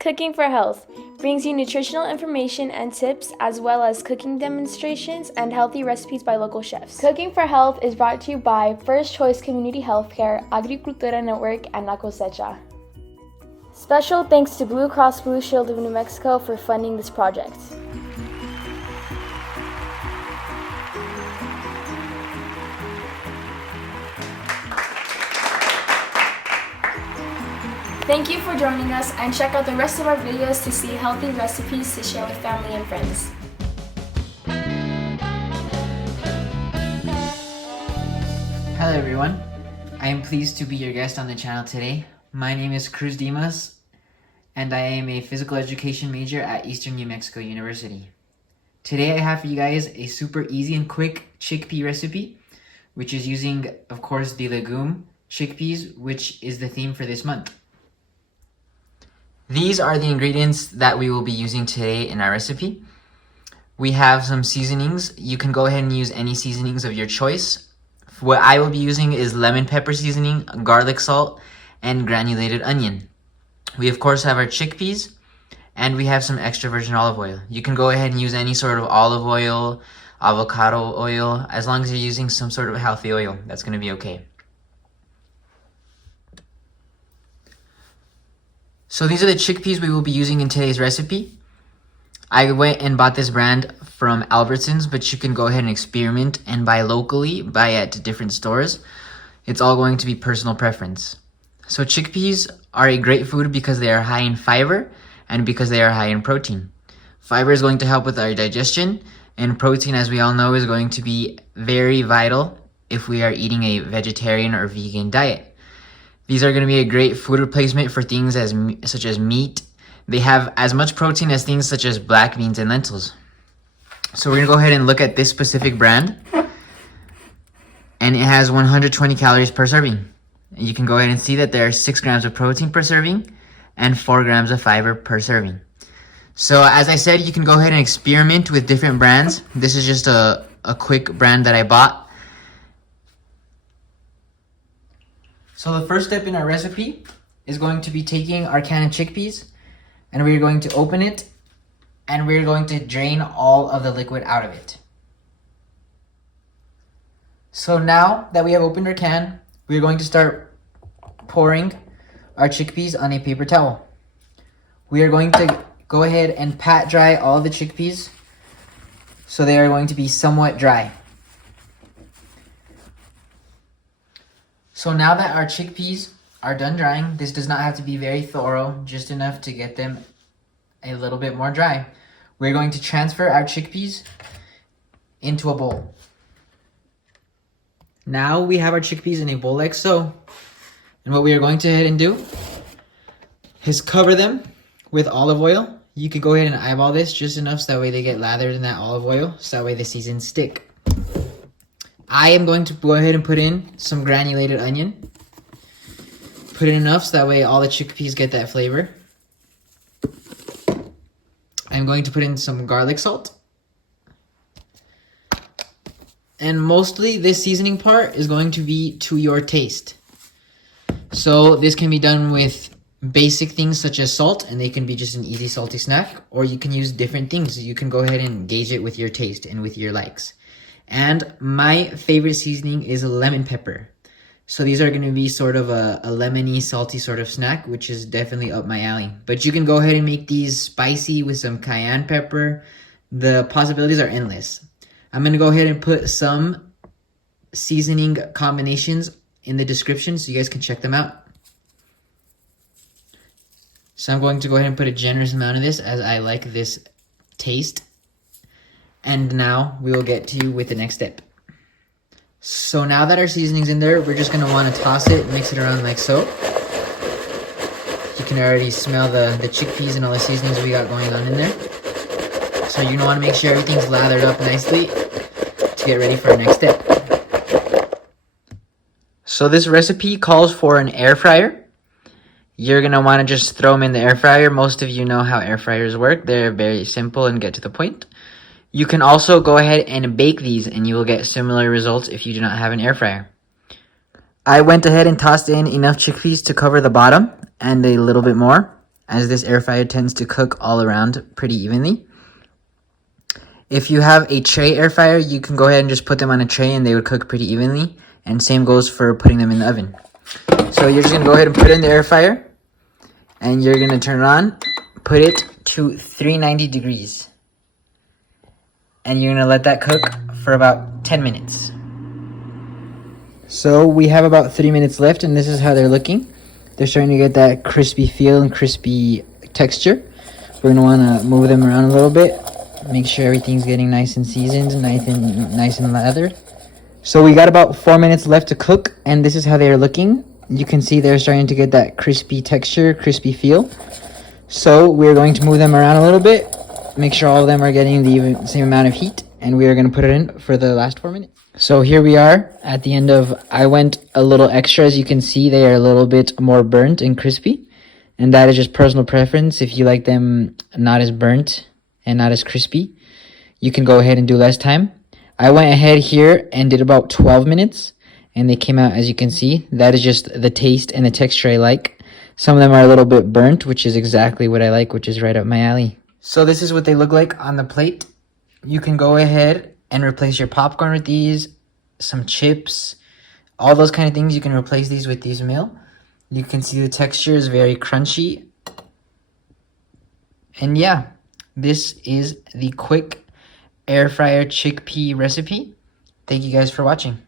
Cooking for Health brings you nutritional information and tips, as well as cooking demonstrations and healthy recipes by local chefs. Cooking for Health is brought to you by First Choice Community Healthcare, Agricultura Network, and La Cosecha. Special thanks to Blue Cross Blue Shield of New Mexico for funding this project. Thank you for joining us, and check out the rest of our videos to see healthy recipes to share with family and friends. Hello everyone, I am pleased to be your guest on the channel today. My name is Cruz Dimas, and I am a physical education major at Eastern New Mexico University. Today I have for you guys a super easy and quick chickpea recipe, which is using, of course, the legume chickpeas, which is the theme for this month. These are the ingredients that we will be using today in our recipe. We have some seasonings. You can go ahead and use any seasonings of your choice. What I will be using is lemon pepper seasoning, garlic salt, and granulated onion. We of course have our chickpeas, and we have some extra virgin olive oil. You can go ahead and use any sort of olive oil, avocado oil, as long as you're using some sort of healthy oil, that's going to be okay. So these are the chickpeas we will be using in today's recipe. I went and bought this brand from Albertsons, but you can go ahead and experiment and buy locally, buy at different stores. It's all going to be personal preference. So chickpeas are a great food because they are high in fiber and because they are high in protein. Fiber is going to help with our digestion, and protein, as we all know, is going to be very vital if we are eating a vegetarian or vegan diet. These are going to be a great food replacement for things such as meat. They have as much protein as things such as black beans and lentils. So we're going to go ahead and look at this specific brand. And it has 120 calories per serving. You can go ahead and see that there are 6 grams of protein per serving and 4 grams of fiber per serving. So as I said, you can go ahead and experiment with different brands. This is just a quick brand that I bought. So the first step in our recipe is going to be taking our can of chickpeas, and we're going to open it, and we're going to drain all of the liquid out of it. So now that we have opened our can, we're going to start pouring our chickpeas on a paper towel. We are going to go ahead and pat dry all the chickpeas so they are going to be somewhat dry. So now that our chickpeas are done drying, this does not have to be very thorough, just enough to get them a little bit more dry. We're going to transfer our chickpeas into a bowl. Now we have our chickpeas in a bowl like so. And what we are going to head and do is cover them with olive oil. You can go ahead and eyeball this just enough so that way they get lathered in that olive oil, so that way the seasons stick. I am going to go ahead and put in some granulated onion. Put in enough so that way all the chickpeas get that flavor. I'm going to put in some garlic salt. And mostly this seasoning part is going to be to your taste. So this can be done with basic things such as salt, and they can be just an easy salty snack, or you can use different things. You can go ahead and gauge it with your taste and with your likes. And my favorite seasoning is lemon pepper. So these are going to be sort of a lemony, salty sort of snack, which is definitely up my alley. But you can go ahead and make these spicy with some cayenne pepper. The possibilities are endless. I'm going to go ahead and put some seasoning combinations in the description so you guys can check them out. So I'm going to go ahead and put a generous amount of this as I like this taste. And now we will get to with the next step. So now that our seasoning's in there, we're just going to want to toss it, mix it around like so. You can already smell the chickpeas and all the seasonings we got going on in there. So you're going to want to make sure everything's lathered up nicely to get ready for our next step. So this recipe calls for an air fryer. You're going to want to just throw them in the air fryer. Most of you know how air fryers work. They're very simple and get to the point. You can also go ahead and bake these, and you will get similar results if you do not have an air fryer. I went ahead and tossed in enough chickpeas to cover the bottom and a little bit more. as this air fryer tends to cook all around pretty evenly. If you have a tray air fryer, you can go ahead and just put them on a tray and they would cook pretty evenly. And same goes for putting them in the oven. So you're just going to go ahead and put it in the air fryer. And you're going to turn it on. Put it to 390 degrees. And you're going to let that cook for about 10 minutes. So we have about 3 minutes left, and this is how they're looking. They're starting to get that crispy feel and crispy texture. We're going to want to move them around a little bit. Make sure everything's getting nice and seasoned, nice and lathered. So we got about 4 minutes left to cook, and this is how they are looking. You can see they're starting to get that crispy texture, crispy feel. So we're going to move them around a little bit. Make sure all of them are getting the same amount of heat, and we are going to put it in for the last 4 minutes. So here we are at the end of, I went a little extra. As you can see, they are a little bit more burnt and crispy, and that is just personal preference. If you like them not as burnt and not as crispy, you can go ahead and do less time. I went ahead here and did about 12 minutes, and they came out, as you can see. That is just the taste and the texture I like. Some of them are a little bit burnt, which is exactly what I like, which is right up my alley. So this is what they look like on the plate. You can go ahead and replace your popcorn with these, some chips, all those kind of things. You can replace these with these meal. You can see the texture is very crunchy. And yeah, this is the quick air fryer chickpea recipe. Thank you guys for watching.